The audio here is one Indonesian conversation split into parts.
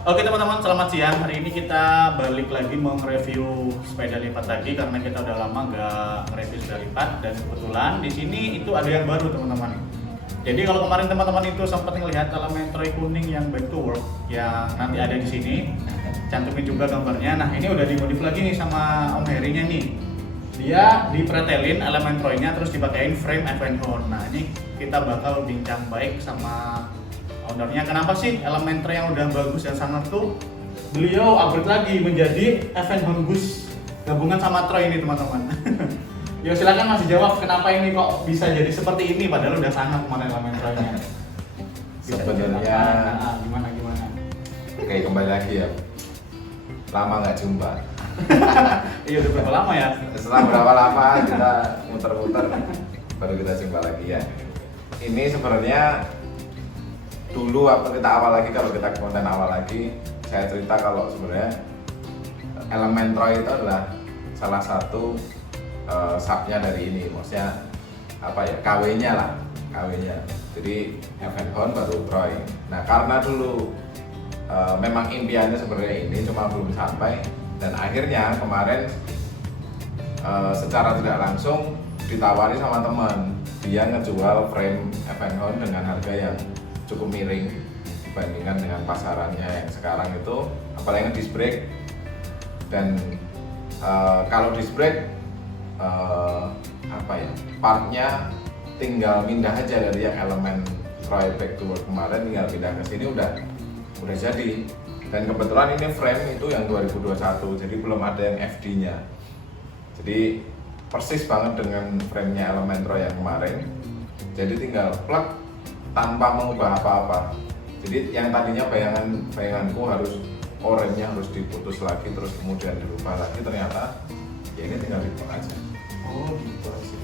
Oke teman-teman, selamat siang. Hari ini kita balik lagi mau nge-review sepeda lipat lagi karena kita udah lama nggak nge-review sepeda lipat dan kebetulan di sini itu ada yang baru teman-teman. Jadi kalau kemarin teman-teman itu sempat ngelihat Elementroy kuning yang back to work yang nanti ada di sini, cantumin juga gambarnya. Nah ini udah dimodif lagi nih sama Om Herinya nih. Dia dipretelin Elementroy-nya terus dipakein frame Evenhorn. Nah ini kita bakal bincang baik sama ownernya. Kenapa sih Elementroy yang udah bagus dan sangat tuh beliau upgrade lagi menjadi Evenhorn Goose gabungan sama Troy ini teman-teman. Yo silakan Mas jawab kenapa ini kok bisa jadi seperti ini padahal udah sangat kemarin Elementroy-nya. Sebenarnya gimana? Oke, kembali lagi ya. Lama nggak jumpa. Iya udah berapa lama ya? Setelah berapa lama kita muter-muter baru kita jumpa lagi ya. Ini sebenarnya dulu waktu kita awal lagi, kalau kita konten awal lagi, saya cerita kalau sebenarnya Elementroy itu adalah salah satu subnya dari ini, maksudnya apa ya, KW-nya lah, KW-nya. Jadi Evenhorn baru Troy. Nah karena dulu memang impiannya sebenarnya ini cuma belum sampai, dan akhirnya kemarin secara tidak langsung ditawari sama teman, dia ngejual frame Evenhorn dengan harga yang cukup miring dibandingkan dengan pasarannya yang sekarang itu, apalagi disc brake. Dan kalau disc brake apa ya, partnya tinggal pindah aja dari yang Elementroy back to work kemarin, tinggal pindah ke sini udah jadi. Dan kebetulan ini frame itu yang 2021, jadi belum ada yang FD-nya. Jadi persis banget dengan frame-nya Elementroy yang kemarin. Jadi tinggal plug tanpa mengubah apa-apa. Jadi yang tadinya bayanganku harus oranye harus diputus lagi terus kemudian dirubah lagi, ternyata ya ini tinggal diplug aja. Oh gitu sih.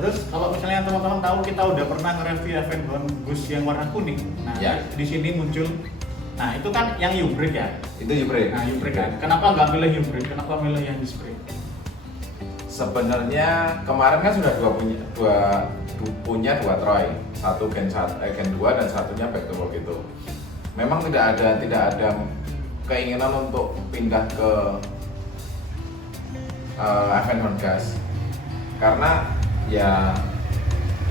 Terus kalau misalnya teman-teman tahu kita udah pernah nge-review Evenhorn Goose yang warna kuning. Nah, ya, di sini muncul. Nah, itu kan yang U-brake ya? Itu U-brake. Nah, U-brake kan. Kenapa nggak milih U-brake? Kenapa milih yang disc brake? Sebenarnya kemarin kan sudah punya dua Troy, satu Gen 2 dan satunya back to work itu. Memang tidak ada keinginan untuk pindah ke Evenhorn Gas, karena ya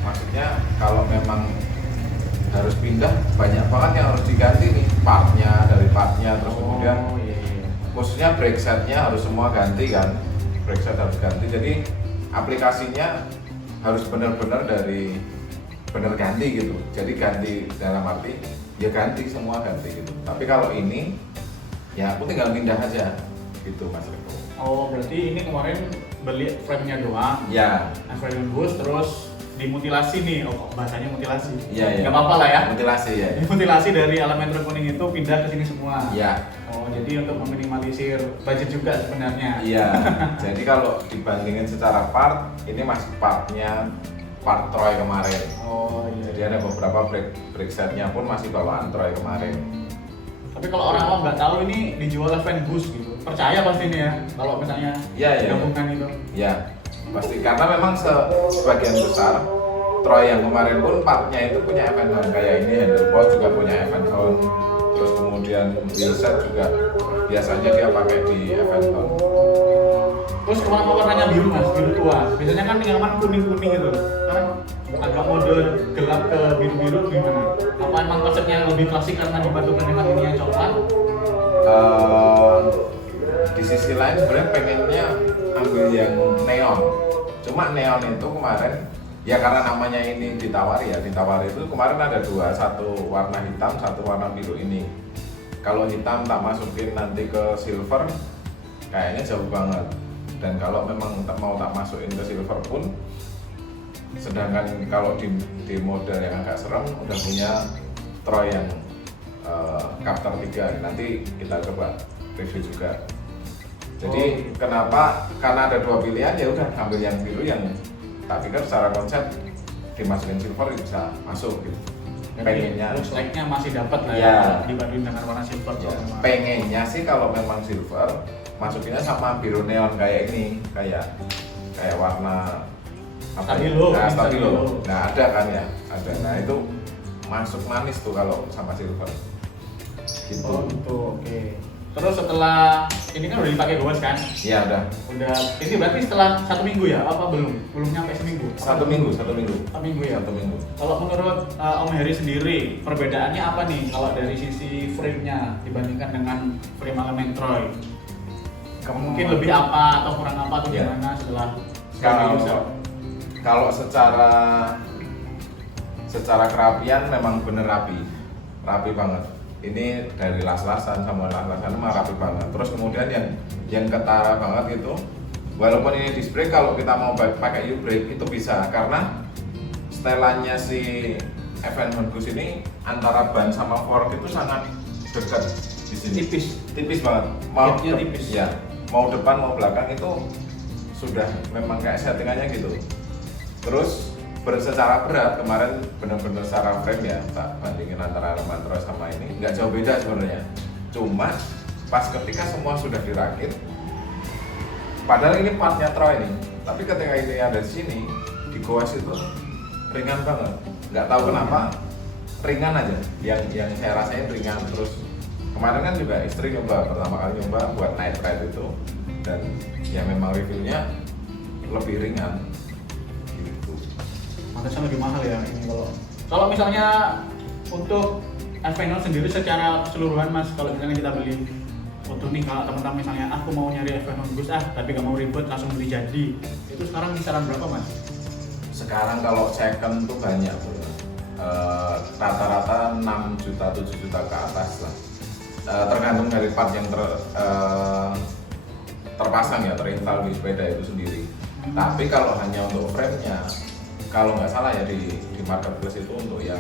maksudnya kalau memang harus pindah banyak banget yang harus diganti nih, partnya terus kemudian khususnya brake setnya harus semua ganti kan, brake set harus ganti, jadi aplikasinya harus benar-benar benar ganti gitu. Jadi ganti dalam arti ya ganti semua ganti gitu. Tapi kalau ini ya aku tinggal pindah aja gitu Mas Riko. Oh berarti ini kemarin beli frame-nya doang? Ya. Evenhorn Goose terus dimutilasi nih, bahasanya mutilasi. Iya. Gak apa-apa lah ya. Mutilasi ya. Mutilasi dari Elementroy kuning itu pindah ke sini semua. Iya. Oh jadi untuk meminimalisir budget juga sebenarnya. Iya. Jadi kalau dibandingin secara part, ini masih partnya part Troy kemarin. Oh iya. Jadi ada beberapa brake setnya pun masih bawaan Troy kemarin. Tapi kalau orang awam nggak tahu ini dijual Evenhorn Goose gitu, percaya pasti ini ya kalau misalnya gabungan itu. Iya, pasti karena memang sebagian besar Troy yang kemarin pun partnya itu punya Evenhorn, kayak ini handle post juga punya Evenhorn, terus kemudian wheelset juga biasanya dia pakai di Evenhorn. Terus kenapa warnanya biru Mas, biru tua? Biasanya kan nyaman kuning-kuning gitu. Sekarang agak mode gelap ke biru-biru gimana? Apa emang konsepnya lebih klasik karena dipadukan dengan ini yang coklat? Di sisi lain sebenarnya pengennya ambil yang neon. Cuma neon itu kemarin ya karena namanya ini ditawari itu kemarin ada dua, satu warna hitam, satu warna biru ini. Kalau hitam tak masukin nanti ke silver kayaknya jauh banget. Dan kalau memang mau tak masukin ke silver pun, sedangkan kalau di model yang agak serem udah punya Troy yang Captor 3, nanti kita coba review juga. Jadi kenapa? Karena ada dua pilihan, ya udah ambil yang biru yang tak pikir secara konsep dimasukin silver bisa masuk gitu. Pengennya looks like-nya masih dapat lah ya, dibanding dengan warna silver. Ya, pengennya sih kalau memang silver masukinnya sama biru neon kayak ini, kayak warna apa stabilo. Nah, stabilo. Nah ada kan ya, ada. Nah itu masuk manis tuh kalau sama silver. gitu. Oh gitu, oke. Terus setelah ini kan udah dipakai goes kan? Iya udah. Udah, ini berarti setelah 1 minggu ya? Apa belum? Belum nyampe seminggu? Satu minggu. 1 minggu ya? 1 minggu. Kalau menurut Om Heri sendiri, perbedaannya apa nih kalau dari sisi frame-nya dibandingkan dengan frame Elementroy? Mungkin lebih apa atau kurang apa atau Ya. gimana setelah sebagai user? Kalau secara kerapian memang bener rapi banget. Ini dari las-lasan sama las-lasan mah rapi banget. Terus kemudian yang ketara banget itu, walaupun ini disc brake, kalau kita mau pakai U-brake itu bisa, karena setelannya si F1 Goose ini antara ban sama fork itu sangat dekat di sini. Tipis banget. Gapnya tipis. Ya, mau depan mau belakang itu sudah memang kayak settingannya gitu. Terus secara berat kemarin benar-benar secara frame ya, tak bandingin antara Elementroy sama ini nggak jauh beda sebenarnya. Cuma pas ketika semua sudah dirakit, padahal ini partnya Troy ini, tapi ketika ini ada di sini di goes itu ringan banget. Nggak tahu kenapa ringan aja. Yang saya rasain ringan. Terus kemarin kan juga istri nyoba, pertama kali nyoba buat night ride itu, dan ya memang reviewnya lebih ringan. Pantasnya lebih mahal ya ini kalau misalnya untuk F1 sendiri secara keseluruhan Mas, kalau misalnya kita beli untuk nih, kalau teman-teman misalnya aku mau nyari F1 Goose tapi gak mau ribet langsung beli jadi, itu sekarang kisaran berapa Mas? Sekarang kalau second tuh banyak tuh, rata-rata 6 juta 7 juta ke atas lah, tergantung dari part yang terpasang ya, terinstall di sepeda itu sendiri. Tapi kalau hanya untuk frame-nya, kalau nggak salah ya di marketplace itu untuk yang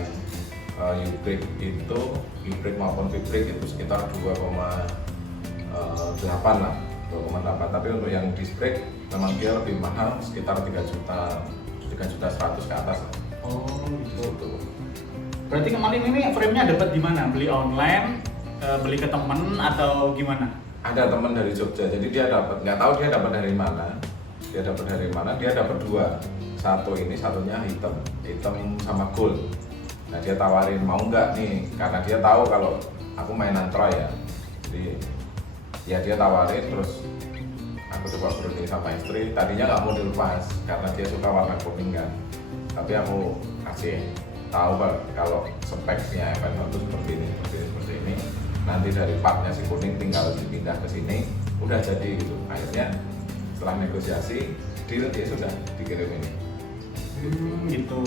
U-brake itu, U-brake maupun V-brake itu sekitar 2,8 lah, 2,8. Tapi untuk yang disc brake memang dia lebih mahal, sekitar 3 juta 100 ke atas lah. Oh Gitu. Berarti kemarin ini frame-nya dapat di mana? Beli online, beli ke temen atau gimana? Ada teman dari Jogja, jadi dia dapat, nggak tahu dia dapat dari mana. Dia dapat 2. Satu ini, satunya hitam sama gold. Nah dia tawarin mau nggak nih, karena dia tahu kalau aku mainan Troy ya. Jadi ya dia tawarin, terus aku coba berunding sama istri. Tadinya nggak mau dilepas karena dia suka warna kuning kan. Tapi aku kasih tahu kalau speknya F1 itu seperti ini. Nanti dari partnya si kuning tinggal dipindah ke sini, udah jadi gitu. Akhirnya setelah negosiasi, deal dia sudah dikirim ini. Gitu.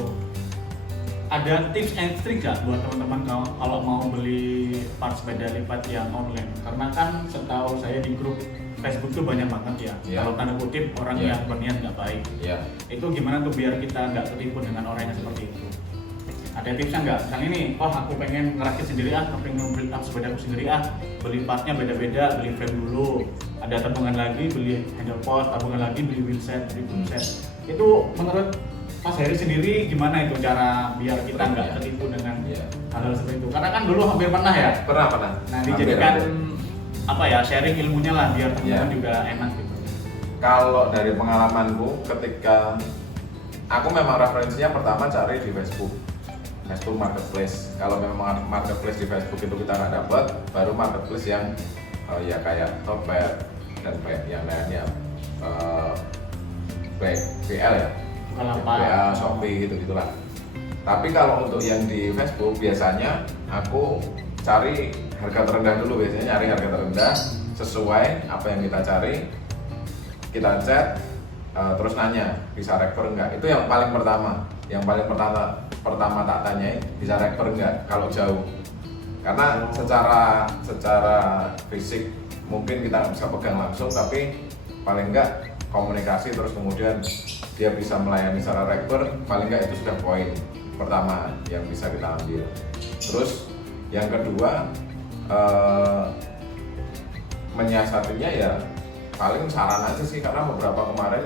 Ada tips and trik nggak buat teman-teman kalau mau beli part sepeda lipat yang online? Karena kan setahu saya di grup Facebook tuh banyak banget ya. Kalau tanda kutip orang yang berniat nggak baik. Itu gimana tuh biar kita nggak tertipu dengan orang yang seperti itu? Ada tipsnya nggak? Misalnya ini, aku pengen ngerakit sendiri pengen nge-build up sepedaku sendiri beli partnya beda-beda, beli frame dulu, ada tabungan lagi beli handle post, tabungan lagi beli wheel set, beli boom set. Itu menurut Mas Heri sendiri gimana itu cara biar kita nggak tertipu dengan hal-hal seperti itu? Karena kan dulu hampir pernah ya. Pernah. Nah dijadikan apa ya, sharing ilmunya lah biar teman-teman juga enak gitu. Kalau dari pengalamanku, ketika aku memang referensinya pertama cari di Facebook Marketplace. Kalau memang Marketplace di Facebook itu kita nggak dapat, baru Marketplace yang ya kayak Tokped dan yang lainnya, BL ya, BA, Shopee gitu-gitulah. Tapi kalau untuk yang di Facebook biasanya aku cari harga terendah dulu, biasanya nyari harga terendah sesuai apa yang kita cari, kita chat, terus nanya bisa rekor enggak. Itu yang paling pertama. Yang paling pertama tak tanyain bisa rekor enggak kalau jauh. Karena secara fisik mungkin kita nggak bisa pegang langsung, tapi paling enggak komunikasi terus kemudian dia bisa melayani secara rekor, paling enggak itu sudah poin pertama yang bisa kita ambil. Terus yang kedua, menyiasatinya ya paling saran aja sih, karena beberapa kemarin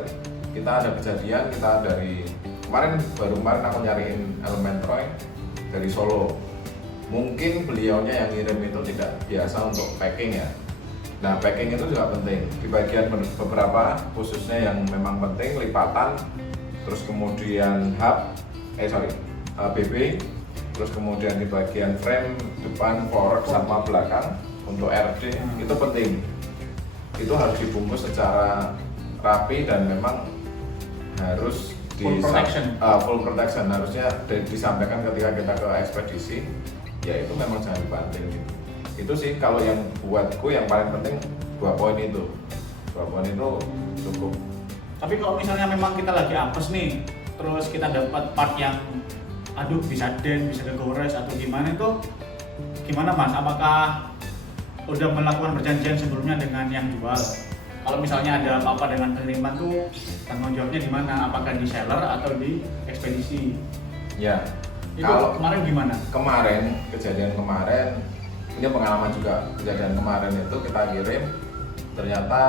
kita ada kejadian, kemarin aku nyariin Elementroy dari Solo. Mungkin beliaunya yang ngirim itu tidak biasa untuk packing ya. Nah packing itu juga penting, di bagian beberapa khususnya yang memang penting, lipatan, terus kemudian BB terus kemudian di bagian frame depan, fork sama belakang untuk RD itu penting. Itu harus dibungkus secara rapi dan memang harus Full protection. full protection harusnya disampaikan ketika kita ke ekspedisi. Ya itu memang jangan dibanting gitu. Itu sih kalau yang buatku yang paling penting 2 poin itu. 2 poin itu cukup. Tapi kalau misalnya memang kita lagi apes nih, terus kita dapat part yang aduh bisa bisa kegores atau gimana itu gimana Mas? Apakah udah melakukan perjanjian sebelumnya dengan yang jual? Kalau misalnya ada apa-apa dengan pengiriman tuh tanggung jawabnya di mana? Apakah di seller atau di ekspedisi? Ya. Itu Kalau kemarin gimana? Kejadian kemarin, ini pengalaman juga. Kejadian kemarin itu kita kirim ternyata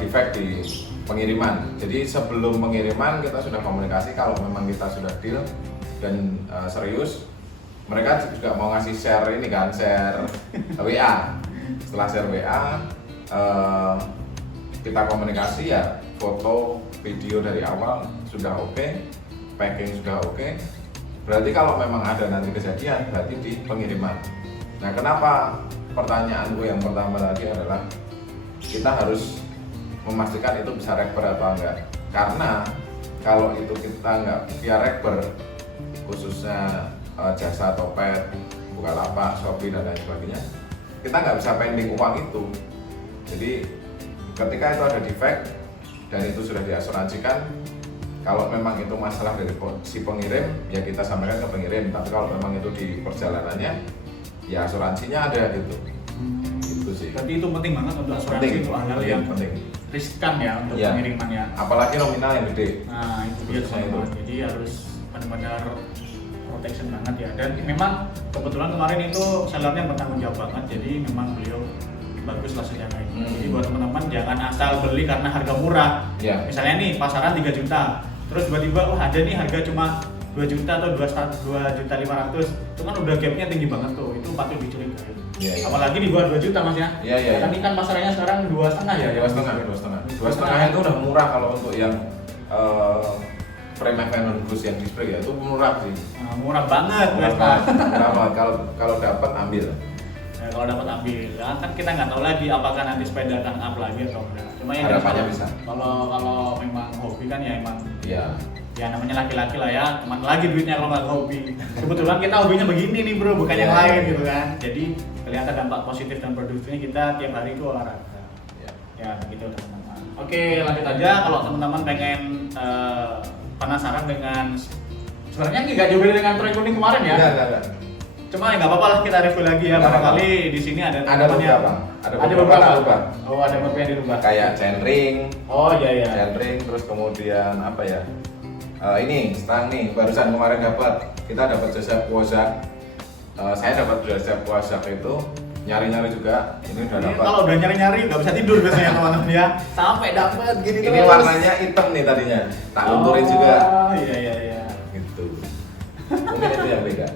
defect di pengiriman. Jadi sebelum pengiriman kita sudah komunikasi kalau memang kita sudah deal dan serius. Mereka juga mau ngasih share ini kan, share WA. Setelah share WA, kita komunikasi ya, foto, video dari awal sudah oke, packing sudah oke. Berarti kalau memang ada nanti kejadian, berarti di pengiriman. Nah, kenapa pertanyaanku yang pertama tadi adalah kita harus memastikan itu bisa rekber atau enggak. Karena kalau itu kita nggak via rekber, khususnya jasa Topet, Bukalapak, Shopee dan lain sebagainya, kita nggak bisa pending uang itu. Jadi ketika itu ada defect dan itu sudah diasuransikan, kalau memang itu masalah dari si pengirim, ya kita sampaikan ke pengirim. Tapi kalau memang itu di perjalanannya, ya asuransinya ada gitu. Itu sih. Berarti itu penting banget untuk asuransi untuk hal yang penting. Riskan ya untuk Ya. pengirimannya. Apalagi nominal yang gede. Nah itu dia Khususnya teman-teman. itu. Jadi harus benar-benar protection banget ya. Dan memang kebetulan kemarin itu sellernya bertanggung jawab banget. Jadi memang beliau bagus lah sejarah ini. Jadi buat teman-teman jangan asal beli karena harga murah. Ya. Misalnya nih pasaran 3 juta, terus tiba-tiba oh ada nih harga cuma 2 juta atau 2.500.000, itu kan udah gapnya tinggi banget tuh, itu patut dicurigai. Ya, ya. Apalagi di bawah 2 juta Mas ya. Iya, iya. Kan ini kan pasarannya sekarang 2,5 ya. 2,5 itu udah murah kalau untuk yang frame F&N Goose yang display ya, itu murah sih. Nah, murah banget Murah Mas. banget. Murah banget. Kalau dapat ambil. Ya, kalau dapat ambil, ya, kan kita nggak tahu lagi apakah nanti sepeda akan up lagi atau enggak. Cuma yang Harapannya jelas, bisa. Kalau memang hobi kan ya emang Iya. ya namanya laki-laki lah ya, cuman lagi duitnya kalau nggak hobi. Kebetulan kita hobinya begini nih bro, bukan yang Iya, lain iya. gitu kan. Jadi kelihatan dampak positif dan produktifnya kita tiap hari itu olahraga. Iya. Ya begitu teman-teman. Oke lanjut aja, kalau teman-teman pengen penasaran dengan sebenarnya nggak jauh beda dengan Troy kuning kemarin ya. Enggak. Cuma ya nggak apa-apa lah kita review lagi ya, Nggak barangkali di sini ada Ada teman-teman yang- beberapa. Ada beberapa. dirubah. Oh ada beberapa yang dirubah. Kayak chainring, Oh iya iya. chainring, terus kemudian apa ya? Ini stang nih, barusan kemarin kita dapat Joseph Wozak. Saya dapat Joseph Wozak itu nyari-nyari juga. Ini udah Ini dapat. kalau udah nyari-nyari nggak bisa tidur biasanya teman-teman ya. Sampai dapat gini Ini terus. warnanya hitam nih tadinya. Tak lunturin juga. Iya iya. Gitu. Mungkin itu yang beda.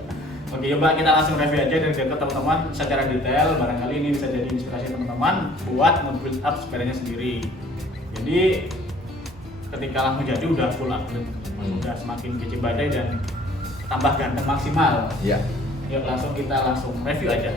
Oke, coba kita langsung review aja dari dekat teman-teman secara detail. Barangkali ini bisa jadi inspirasi teman-teman buat nge-build up sepedanya sendiri. Jadi ketika langsung jadi udah full upgrade, udah semakin kece badai dan tambah ganteng maksimal. Iya. Yuk langsung kita review aja.